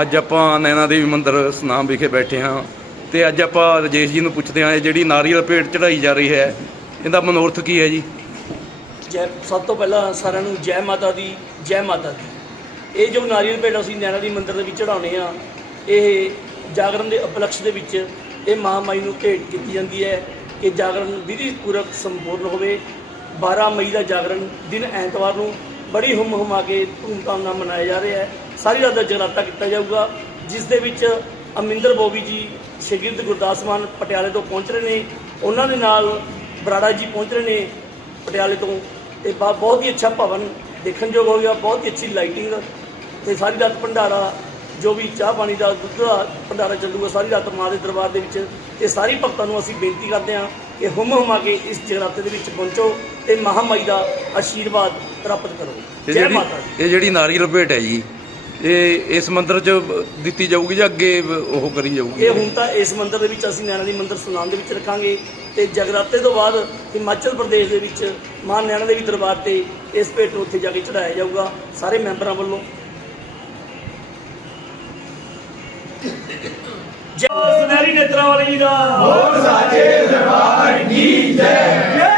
ਅੱਜ ਆਪਾਂ ਨੈਣਾ ਦੇਵੀ ਮੰਦਿਰ ਸਨਾਮ ਵਿਖੇ ਬੈਠੇ ਹਾਂ ਤੇ ਅੱਜ ਆਪਾਂ ਰਜੇਸ਼ ਜੀ ਨੂੰ ਪੁੱਛਦੇ ਹਾਂ, ਇਹ ਜਿਹੜੀ ਨਾਰੀਅਲ ਭੇਟ ਚੜਾਈ ਜਾ ਰਹੀ ਹੈ, ਇਹਦਾ ਮਨੋਰਥ ਕੀ ਹੈ ਜੀ? ਜੈ, ਸਭ ਤੋਂ ਪਹਿਲਾਂ ਸਾਰਿਆਂ ਨੂੰ ਜੈ ਮਾਤਾ ਦੀ, ਜੈ ਮਾਤਾ ਦੀ। ਇਹ ਜੋ ਨਾਰੀਅਲ ਭੇਟ ਅਸੀਂ ਨੈਣਾ ਦੀ ਮੰਦਿਰ ਦੇ ਵਿੱਚ ਚੜਾਉਣੇ ਆ ਇਹ ਜਾਗਰਣ ਦੇ ਉਪਲਕਸ਼ ਦੇ ਵਿੱਚ ਇਹ ਮਹਾਮਾਈ ਨੂੰ ਭੇਟ ਕੀਤੀ ਜਾਂਦੀ ਹੈ ਕਿ ਜਾਗਰਣ ਵਿਧੀ ਪੂਰਵਕ ਸੰਪੂਰਨ ਹੋਵੇ। 12 ਮਈ ਦਾ ਜਾਗਰਣ ਦਿਨ ਐਤਵਾਰ ਨੂੰ ਬੜੀ ਹੁਮ ਹੁਮਾ ਕੇ ਧੂਮਧਾਮ ਨਾਲ ਮਨਾਇਆ ਜਾ ਰਿਹਾ ਹੈ। ਸਾਰੀ ਰਾਤ ਦਾ ਜਗਰਾਤਾ ਕੀਤਾ ਜਾਊਗਾ ਜਿਸ ਦੇ ਵਿੱਚ ਅਮਿੰਦਰ ਬੋਬੀ ਜੀ ਸ਼ਹੀਦ ਗੁਰਦਾਸ ਮਾਨ ਪਟਿਆਲੇ ਤੋਂ ਪਹੁੰਚ ਰਹੇ ਨੇ। ਉਹਨਾਂ ਦੇ ਨਾਲ ਬਰਾੜਾ ਜੀ ਪਹੁੰਚ ਰਹੇ ਨੇ ਪਟਿਆਲੇ ਤੋਂ। ਤੇ ਬਹੁਤ ਹੀ ਅੱਛਾ ਭਵਨ ਦੇਖਣ ਯੋਗ ਹੋਵੇਗਾ ਬਹੁਤ ਹੀ ਅੱਛੀ ਲਾਈਟਿੰਗ ਤੇ ਸਾਰੀ ਰਾਤ ਭੰਡਾਰਾ ਜੋ ਵੀ ਚਾਹ ਪਾਣੀ ਦਾ ਦੁੱਧ ਦਾ ਭੰਡਾਰਾ ਚੱਲੂਗਾ ਸਾਰੀ ਰਾਤ ਮਾਂ ਦੇ ਦਰਬਾਰ ਦੇ ਵਿੱਚ। ਤੇ ਸਾਰੀ ਭਗਤਾਂ ਨੂੰ ਅਸੀਂ ਬੇਨਤੀ ਕਰਦੇ ਹਾਂ ਕਿ ਹੁਮ ਹੁਮਾ ਕੇ ਇਸ ਜਗਰਾਤੇ ਦੇ ਵਿੱਚ ਪਹੁੰਚੋ ਤੇ ਮਹਾਮਾਈ ਦਾ ਆਸ਼ੀਰਵਾਦ ਪ੍ਰਾਪਤ ਕਰੋ। ਜੈ ਮਾਤਾ ਇਹ ਜਿਹੜੀ ਨਾਰੀਅਲ ਭੇਟ ਹੈ ਜੀ ਇਹ ਇਸ ਮੰਦਿਰ 'ਚ ਦਿੱਤੀ ਜਾਊਗੀ ਜਾਂ ਅੱਗੇ ਉਹ ਕਰੀ ਜਾਊਗੀ? ਇਹ ਹੁਣ ਤਾਂ ਇਸ ਮੰਦਿਰ ਦੇ ਵਿੱਚ ਅਸੀਂ ਨੈਣਾ ਦੀ ਮੰਦਿਰ ਸੁਨਾਮ ਦੇ ਵਿੱਚ ਰੱਖਾਂਗੇ ਤੇ ਜਗਰਾਤੇ ਤੋਂ ਬਾਅਦ ਹਿਮਾਚਲ ਪ੍ਰਦੇਸ਼ ਦੇ ਵਿੱਚ ਮਾਂ ਨੈਣਾ ਦੇਵੀ ਦਰਬਾਰ ਤੇ ਇਸ ਭੇਟ ਨੂੰ ਉੱਥੇ ਜਾ ਕੇ ਚੜਾਇਆ ਜਾਊਗਾ ਸਾਰੇ ਮੈਂਬਰਾਂ ਵੱਲੋਂ। ਜੈ ਸੁਨਹਿਰੀ ਨੇਤਰਾਂ ਵਾਲੀ ਜੀ ਦਾ। ਹੋਰ ਸਾਚੇ ਦਰਬਾਰ ਕੀ ਜੈ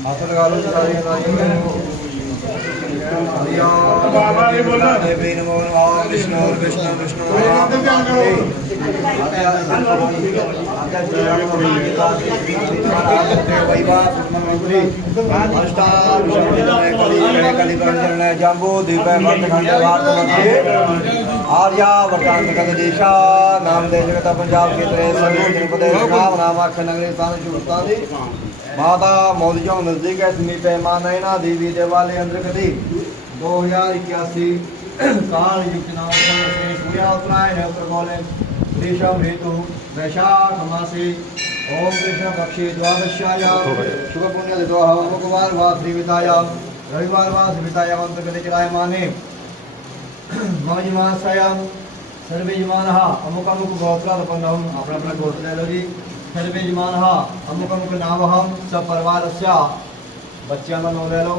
ਹੱਥ ਲਗਾ ਲਓ ਸਾਰੇ ਬਾਬਾ ਨੇ ਬੋਲਣਾ ਦੇਵੀ ਨਮੋ ਨਮੋ ਵਿਸ਼ਨੂੰ ਵਿਸ਼ਨੂੰ ਵਿਸ਼ਨੂੰ ਉਹਨਾਂ ਤੇ ਧਿਆਨ ਕਰੋ ਆਗਾ ਜੀ ਕੋਈ ਬਾਬਾ ਅਸ਼ਟਾ ਕਲੀ ਕਲੀ ਬੰਦਨ ਜੰਬੂ ਦੀਪੇ ਮਤ ਖੰਡ ਰਾਤ ਮੱਥੇ ਆਰਿਆ ਵਰਤਾਨ ਕਦ ਦੇਸ਼ਾ ਨਾਮ ਦੇ ਜਗਤ ਪੰਜਾਬ ਖੇਤਰੇ ਸਰਵ ਜਨਪਦੇ ਨਾਮ ਨਾਮ ਆਖਣ ਅੰਗਰੇਜ਼ਾਂ ਦੇ ਜੁਗਤਾਂ ਦੇ ਮਾਤਾ ਮੌਜਾ ਨਜ਼ਦੀਕ ਹੈ ਸੁਨੀ ਪੈਮਾਨਾ ਇਹਨਾਂ ਦੀ ਵੀ ਦੇ ਵਾਲੇ ਅੰਦਰ ਕਦੀ 2081 ਕਾਲ ਯੁਗ ਨਾਮ ਦਾ ਸ੍ਰੀ ਸੂਰਿਆ ਉਤਰਾਇ ਹੈ ਉਤਰ ਬੋਲੇ ਦੇਸ਼ਮ ਹੇਤੂ ਵੈਸ਼ਾਖ ਮਾਸੇ ਓਮ ਕ੍ਰਿਸ਼ਨ ਬਖਸ਼ੇ ਦਵਾਦਸ਼ਾਇਆ ਸ਼ੁਭ ਪੁੰਨਿਆ ਦੇ ਦੁਆ ਹਵਾ ਮੁਕਵਾਰ ਵਾਸਰੀ ਵਿਤਾਇਆ ਰਵਿਵਾਰ ਵਾਸ ਵਿਤਾਇਆ ਅੰਤ ਕਦੇ ਚਲਾਇ ਮਾਨੇ। ਮੌਜ ਮਾਸਾਇਆ ਸਰਵੇ ਜਮਾਨ ਹਾ। ਅਮੁਕ ਅਮੁਕ ਗੋਤਰਾ ਦਾ ਪੰਨਾ ਆਪਣਾ ਆਪਣਾ ਗੋਤਰਾ ਲੋ ਜੀ। सर्वे जमानः अमुक अमुक नामहं सपरिवारस्य बच्चा का नाम ले लो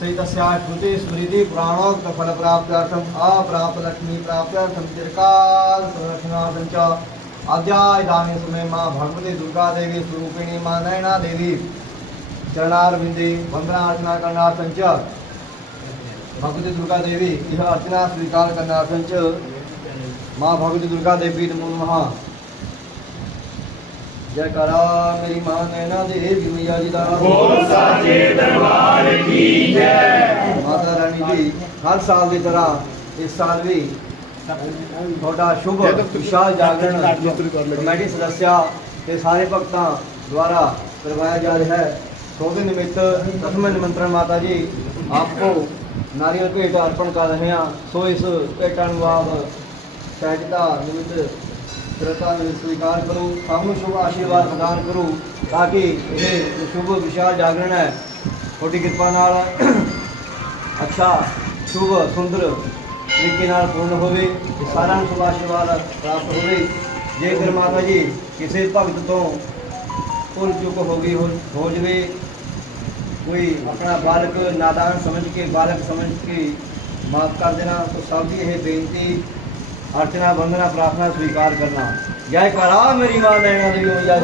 सही तस्या श्रुति स्मृति पुराणोक्त फल प्राप्त्यर्थम अप्राप्त लक्ष्मी प्राप्त्यर्थम चिरकाल संरक्षणार्थम च अद्याय दाने समय माँ भगवती दुर्गा देवी स्वरूपिणी माँ नैना देवी चरणारविंदे वंदना अर्चना करणार्थम च भगवती दुर्गा देवी यह अर्चना स्वीकार करणार्थम च माँ भगवती दुर्गा देवी नमो नमः ਜੈਕਾਰਾ ਮੇਰੀ ਮਾਂ ਨੈਣਾ ਦੇਵੀ ਮਈਆ ਜੀ ਦਾ ਬੋਲ ਸਾਜੇ ਦਰਬਾਰ ਕੀ ਜੈ? ਮਾਤਾ ਰਾਣੀ ਜੀ ਹਰ ਸਾਲ ਦੀ ਤਰ੍ਹਾਂ ਇਸ ਸਾਲ ਵੀ ਤੁਹਾਡਾ ਸ਼ੁਭ ਵਿਸ਼ਾਲ ਜਾਗਰਣ ਕਮੇਟੀ ਸਦਸਿਆ ਤੇ ਸਾਰੇ ਭਗਤਾਂ ਦੁਆਰਾ ਕਰਵਾਇਆ ਜਾ ਰਿਹਾ ਹੈ। ਸੋਧੇ ਨਿਮਿਤ ਦਸਵੇਂ ਨਿਮੰਤਰਣ ਮਾਤਾ ਜੀ ਆਪਕੋ ਨਾਰੀਅਲ ਭੇਟ ਅਰਪਣ ਕਰ ਰਹੇ ਹਾਂ। ਸੋ ਇਸ ਭੇਟਾਂ ਨੂੰ ਆਪ ਸਹਿਜਤਾ ਨਿਮਿਤ ਸ਼ਰਧਾ ਨਾਲ ਸਵੀਕਾਰ ਕਰੋ, ਸਭ ਨੂੰ ਸ਼ੁਭ ਆਸ਼ੀਰਵਾਦ ਪ੍ਰਦਾਨ ਕਰੋ, ਤਾਂ ਕਿ ਇਹ ਸ਼ੁਭ ਵਿਸ਼ਾਲ ਜਾਗਰਣ ਹੈ। ਤੁਹਾਡੀ ਕਿਰਪਾ ਨਾਲ ਅੱਛਾ, ਸ਼ੁਭ, ਸੁੰਦਰ ਤਰੀਕੇ ਨਾਲ ਪੂਰਨ ਹੋਵੇ, ਤੇ ਸਾਰਿਆਂ ਨੂੰ ਸ਼ੁਭ ਆਸ਼ੀਰਵਾਦ ਪ੍ਰਾਪਤ ਹੋਵੇ। ਜੇਕਰ ਮਾਤਾ ਜੀ ਕਿਸੇ ਭਗਤ ਤੋਂ ਭੁੱਲ ਚੁੱਕ ਹੋ ਗਈ ਹੋ ਹੋ ਜਵੇ, ਕੋਈ ਆਪਣਾ ਬਾਲਕ ਨਾਦਾਨ ਸਮਝ ਕੇ, ਬਾਲਕ ਸਮਝ ਕੇ ਮਾਫ ਕਰ ਦੇਣਾ, ਤਾਂ ਸਭ ਦੀ ਇਹ ਬੇਨਤੀ ਅਰਚਨਾ ਬੰਦਨਾ ਪ੍ਰਾਰਥਨਾ ਸਵੀਕਾਰ ਕਰਨਾ। ਜੈ ਕਰਾ ਮੇਰੀ ਮਾਂ ਨੈਣਾ ਦੇਵੀ ਮਈਆ